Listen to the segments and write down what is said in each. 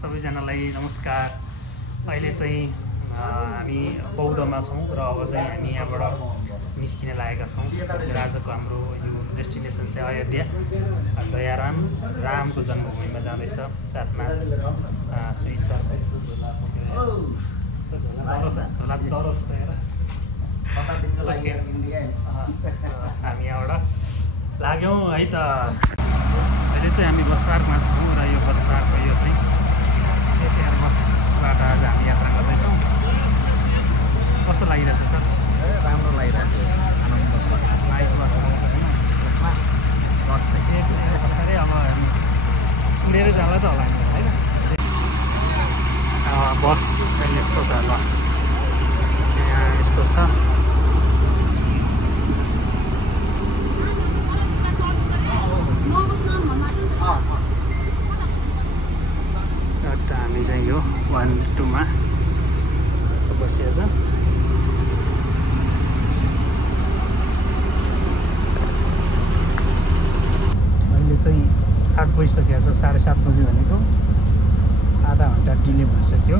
सबैजनालाई नमस्कार। अहिले चाहिँ हामी बौद्धमा छौँ र अब चाहिँ हामी यहाँबाट निस्किन लागेका छौँ। आजको हाम्रो यो डेस्टिनेसन चाहिँ अयोध्या दयाराम रामको जन्मभूमिमा जाँदैछ। साथमा स्विस छ। हामी यहाँबाट लाग्यौँ है त। अहिले चाहिँ हामी बस पार्कमा छौँ र यो बस पार्कको यो चाहिँ एयर बसबाट आज हामी यात्रा गर्दैछौँ। कस्तो लागिरहेछ सर? राम्रो लागिरहेको छ, आनन्द छ। नाइट बस आउँछ होइन, भर्खरै अब उडेरै जाला त होला होइन। बस चाहिँ यस्तो छ, ल यहाँ यस्तो छ। हामी चाहिँ यो 1 2 मा बसिएको छ। अहिले चाहिँ 8 बजिसकेको छ, 7:30 बजे भनेको आधा घन्टा डिले भइसक्यो।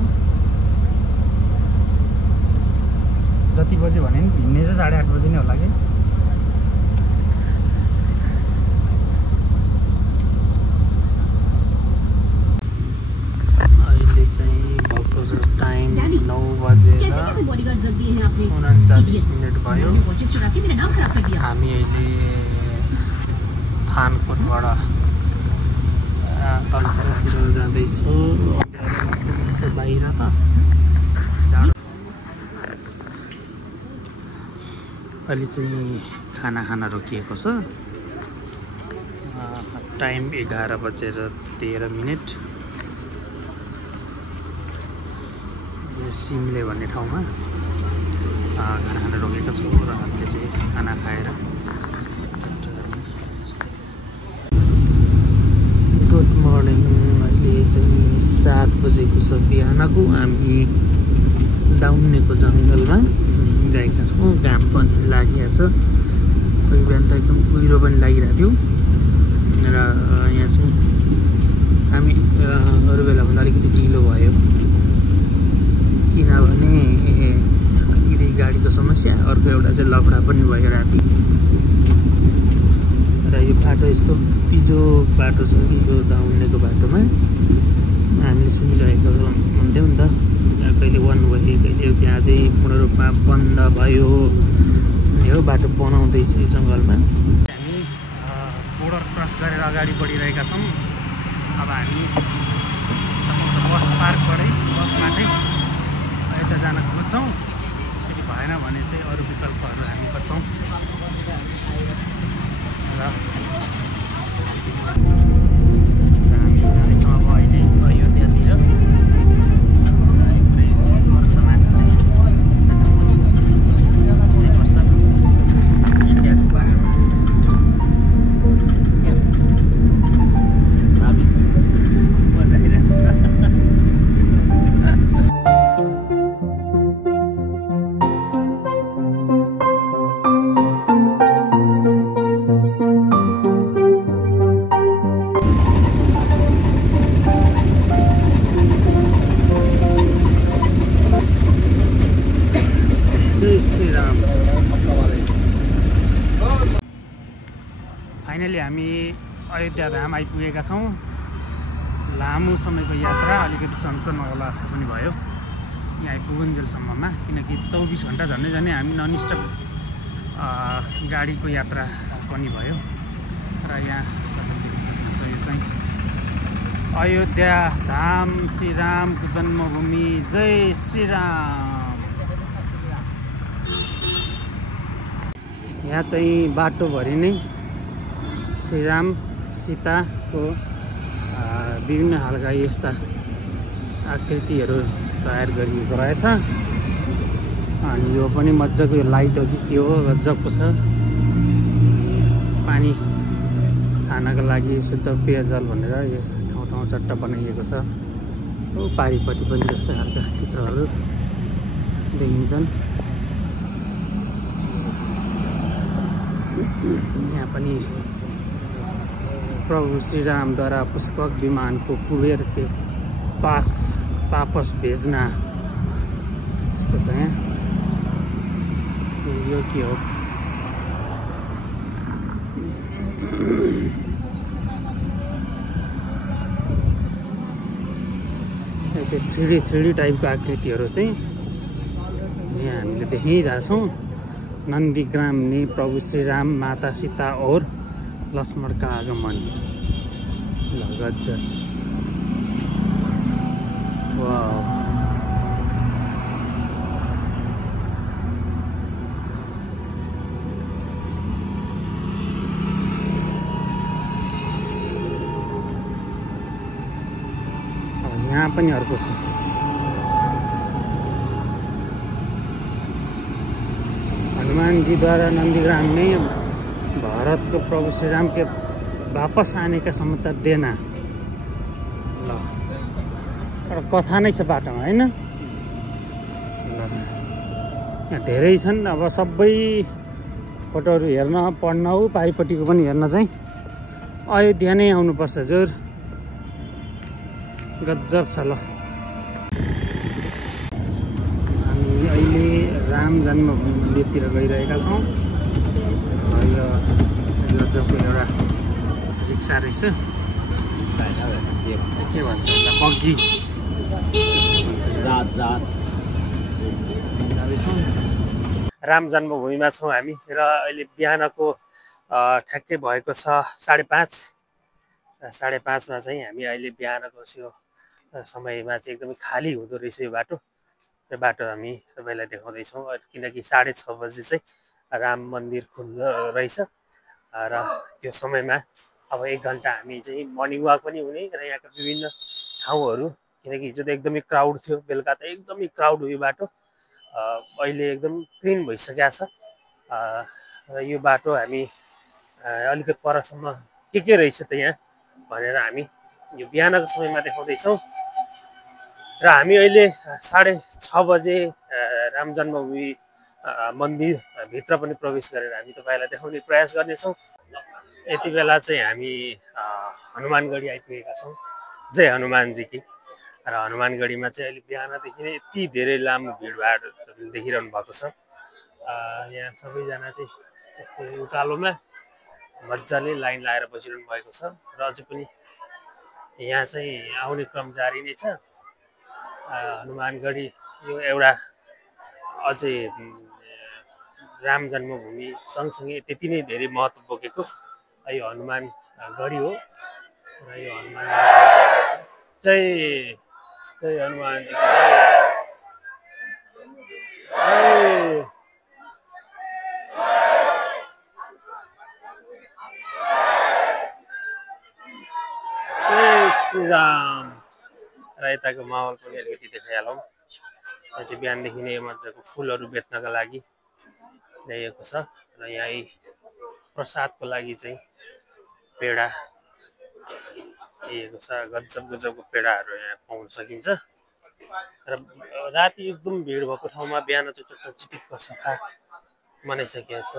जति बजे भने नि हिँड्ने चाहिँ 8:30 बजे नै होला कि। टाइम 9:39 भयो। हामी अहिले थानकोटबाट तलतिर जाँदैछौँ। बाहिर त अहिले चाहिँ खाना खान रोकिएको छ। टाइम 11:13 सिमले भन्ने ठाउँमा खाना खान रोकेको छु र हामीले चाहिँ खाना खाएर गुड मर्निङ। अहिले चाहिँ 7 बजेको छ बिहानको। हामी दाउनेको जङ्गलमा गएका छौँ। घाम पनि लागिरहेको छ। कोही बिहान त एकदम कुहिरो पनि लागिरहेको थियो र यहाँ चाहिँ हामी अरू बेलाभन्दा अलिकति ढिलो भयो, किनभने गाडीको समस्या, अर्को एउटा चाहिँ लफडा पनि भयो राति। र यो बाटो यस्तो पिजो बाटो छ कि यो दाउनेको बाटोमा हामीले सुनिरहेको हुन्थ्यौँ नि त, कहिले 1 भयो, कहिले त्यहाँ चाहिँ पूर्ण रूपमा बन्द भयो। यो बाटो बनाउँदैछ यो जङ्गलमा। हामी बोर्डर क्रस गरेर अगाडि बढिरहेका छौँ। अब हामी बस पार्कबाटै बसबाटै यता जान खोज्छौँ। यदि भएन भने चाहिँ अरू विकल्पहरू हामी खोज्छौँ र हामी जाँदैछौँ अब अहिले अयोध्यातिर। फाइनली हामी अयोध्या धाम आइपुगेका छौँ। लामो समयको यात्रा, अलिकति सन्चन होला जस्तो पनि भयो यहाँ आइपुगुन्जेलसम्ममा, किनकि 24 घन्टा झन्डै हामी ननस्टप गाडीको यात्रा पनि भयो। र यहाँ यो चाहिँ अयोध्या धाम, श्रीरामको जन्मभूमि। जय श्रीराम। यहाँ चाहिँ बाटोभरि नै श्रीराम सीताको विभिन्न खालका यस्ता आकृतिहरू तयार गरिएको रहेछ। अनि यो पनि मजाको यो लाइटहरू के हो गजबको छ। पानी खानको लागि शुद्ध पेयजल भनेर यो ठाउँ चट्टा बनाइएको छ। पारिपट्टि पनि यस्तो खालका चित्रहरू देखिन्छन्। यहाँ पनि प्रभु श्रीरामद्वारा पुष्पक विमानको कुबेर के पापस भेजना यस्तो छ यहाँ। यो के हो? यो चाहिँ 3D टाइपको आकृतिहरू चाहिँ यहाँ हामीले देखिरहेछौँ। नन्दीग्राम ने प्रभु श्री राम, माता सीता और लक्ष्मण का आगमन। गजब। वाह। यहाँ पनि अर्को छ। हनुमान जी द्वारा नंदीग्राम में भारत को प्रभु श्री राम के वापस आने का समाचार देना। ल एउटा कथा नै छ बाटोमा हैन। ल यहाँ धेरै छन्। अब सबै फोटोहरू हेर्न पढ्न हो पारिपट्टिको पनि हेर्न चाहिँ अयोध्या नै आउनुपर्छ हजुर। गजब छ। ल हामी अहिले राम जन्मभूमि मन्दिरतिर गइरहेका छौँ। यो गजबको एउटा रिक्सा रहेछ। के भन्छ बग्गी जाँदैछौँ। राम जन्मभूमिमा छौँ हामी र अहिले बिहानको ठ्याक्कै भएको छ 5:30। 5:30मा चाहिँ हामी अहिले बिहानको यो समयमा चाहिँ एकदमै खाली हुँदो रहेछ यो बाटो। यो बाटो हामी सबैलाई देखाउँदैछौँ किनकि 6:30 बजी चाहिँ राम मन्दिर खुल्दो रहेछ र त्यो समयमा अब 1 घन्टा हामी चाहिँ मर्निङ वाक पनि हुने र यहाँका विभिन्न ठाउँहरू, किनकि हिजो त एकदमै क्राउड थियो, बेलुका त एकदमै क्राउड हो यो बाटो। अहिले एकदम क्लिन भइसकेको छ र यो बाटो हामी अलिकति परसम्म के रहेछ त यहाँ भनेर हामी यो बिहानको समयमा देखाउँदैछौँ। र हामी अहिले 6:30 बजे राम जन्मभूमि मन्दिर भित्र पनि प्रवेश गरेर हामी तपाईलाई देखाउने प्रयास गर्नेछौँ। यति बेला चाहिँ हामी हनुमानगढी आइपुगेका छौँ। जय हनुमानजी की। र हनुमानगढीमा चाहिँ अहिले बिहानदेखि नै यति धेरै लामो भिडभाड देखिरहनु भएको छ। यहाँ सबैजना चाहिँ यस्तो उकालोमा मजाले लाइन लगाएर बसिरहनु भएको छ र अझै पनि यहाँ चाहिँ आउने क्रम जारी नै छ। हनुमानगढी यो एउटा अझै राम जन्मभूमि सँगसँगै त्यति नै धेरै महत्त्व बोकेको यो हनुमानगढी हो। र यो हनुमान जय जय हनुमान जी जय श्री राम। र यताको माहौल पनि अलिकति देखाइहालौँ। यहाँ चाहिँ बिहानदेखि नै मजाको फुलहरू बेच्नका लागि ल्याइएको छ र यहाँ प्रसादको लागि चाहिँ पेडा ल्याइएको छ। गजबको पेडाहरू यहाँ पाउन सकिन्छ। र राति एकदम भिड भएको ठाउँमा बिहान चाहिँ चिटिक्क सफा बनाइसकेको छ।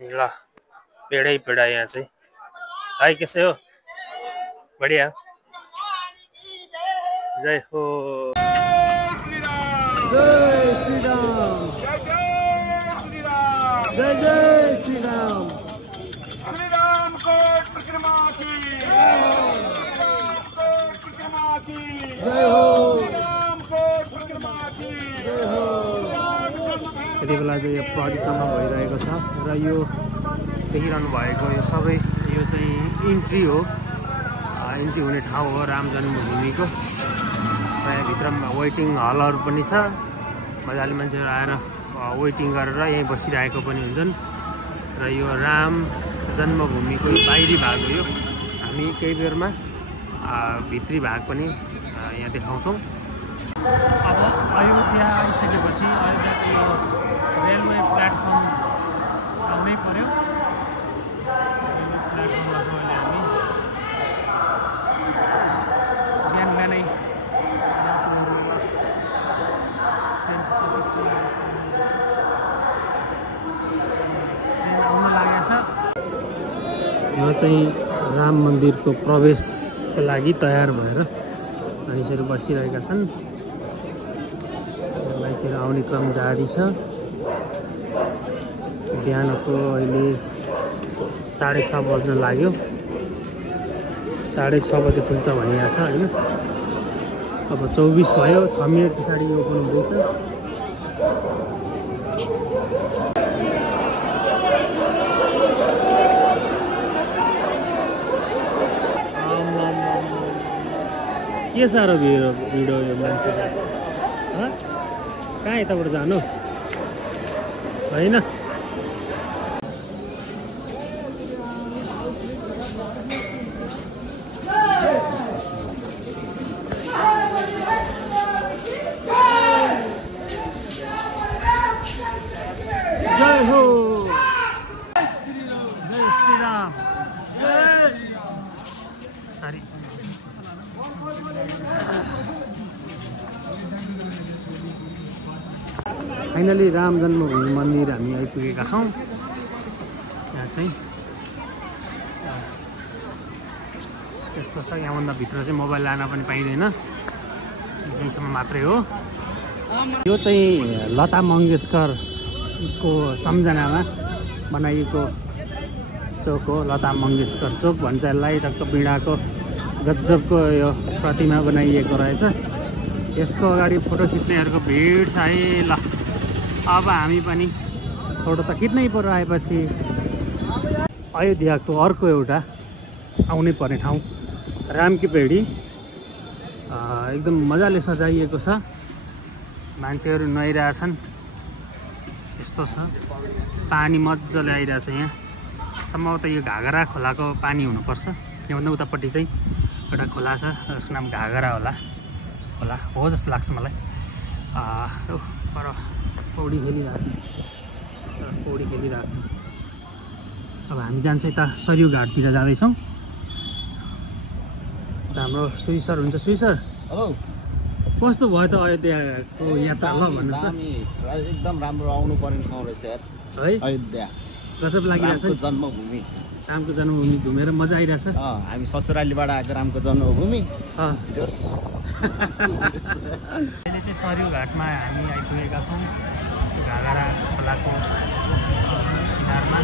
ल पेडा यहाँ चाहिँ है कैसे हो? बढिया। जय हो। जय श्री राम। जय जय श्री राम। श्री राम को परिक्रमा की जय हो। राम को परिक्रमा की जय हो। यति बेला चाहिँ यो परिक्रमा भइरहेको छ र यो देखिरहनु भएको यो सबै यो चाहिँ इन्ट्री हो। इन्ट्री हुने ठाउँ हो राम जन्मभूमिको। र यहाँ भित्रमा वेटिङ हलहरू पनि छ। मजाले मान्छेहरू आएर वेटिङ गरेर यहीँ बसिरहेको पनि हुन्छन्। र यो राम जन्मभूमिको बाहिरी भाग हो यो। हामी केही बेरमा भित्री भाग पनि यहाँ देखाउँछौँ। अब अयोध्या आइसकेपछि अयोध्याको यो रेलवे प्लेटफर्म आउनै पर्यो। रेलवे प्लेटफर्ममा छौँ अहिले हामी। बिहानै ट्रेन आउन लागेको छ। यो चाहिँ राम मन्दिरको प्रवेश त्यसको लागि तयार भएर मानिसहरू बसिरहेका छन्। मान्छेहरू आउने क्रम जारी छ। बिहानको अहिले 6:30 बज्न लाग्यो। 6:30 बजे खुल्छ भनिएको छ होइन। अब 24 भयो, 6 मिनट पछाडि यो ओपन हुँदैछ। के साह्रो भिड हो यो मान्छे कहाँ यताबाट जानु होइन। जय हो, जय श्री राम। सरी फाइनली राम जन्मभूमि मन्दिर हामी आइपुगेका छौँ। यहाँ चाहिँ यस्तो छ, यहाँभन्दा भित्र चाहिँ मोबाइल लान पनि पाइँदैन, यहीँसम्म मात्रै हो। यो चाहिँ लता मङ्गेशकरको सम्झनामा बनाइएको चोक हो, लता मङ्गेशकर चोक भन्छ यसलाई। टक्क वीणाको गजबको यो प्रतिमा बनाइएको रहेछ। यसको अगाडि फोटो खिच्नेहरूको भिड छ है। ल अब हामी पनि फोटो त खिच्नै पर्यो। आएपछि अयोध्याको अर्को एउटा आउनै पर्ने ठाउँ रामकी पेढी। एकदम मजाले सजाइएको छ, मान्छेहरू नुहाइरहेछन्। यस्तो छ, पानी मजाले आइरहेछ यहाँ। सम्भवतः यो घागरा खोलाको पानी हुनुपर्छ। योभन्दा उतापट्टि चाहिँ एउटा खोला छ, जसको नाम घागरा होला हो जस्तो लाग्छ मलाई। पर पौडी खेलिरहेछ। अब हामी जान्छ यता सरयू घाटतिर जाँदैछौँ। हाम्रो सुई सर हुन्छ। सुई सर, हेलो, कस्तो भयो त अयोध्याको यात्रा? ल भन्नुहोस् त। एकदम राम्रो, आउनु पर्ने ठाउँ रहेछ यार है। अयोध्या गजब लागिरहेछ। जन्मभूमि, रामको जन्मभूमि घुमेर मजा आइरहेछ। हामी ससुरालीबाट आएको रामको जन्मभूमि। जस अहिले चाहिँ सरयू घाटमा हामी आइपुगेका छौँ। घागरा खोलाको किनारमा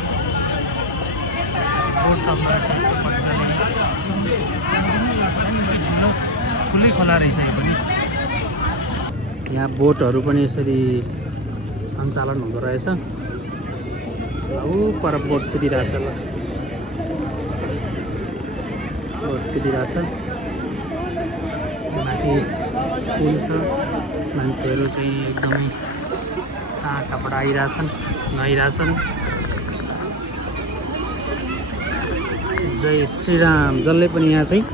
बोट सब रहेछ। ठुलै खोला रहेछ यो पनि। यहाँ बोटहरू पनि यसरी सञ्चालन हुँदो रहेछ। ऊ पर बोट कुदिरहेछ। ल बोट कुदिरहेछ। माथि पुल छ, मान्छेहरू चाहिँ एकदमै कहाँबाट आइरहेछन्, नुहाइरहेछन्। जय श्रीराम, जसले पनि यहाँ चाहिँ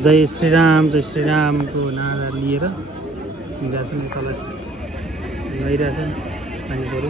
जय श्रीरामको नारा लिएर हिँडिरहेछन्। तल नुहाइरहेछन् मानिसहरू।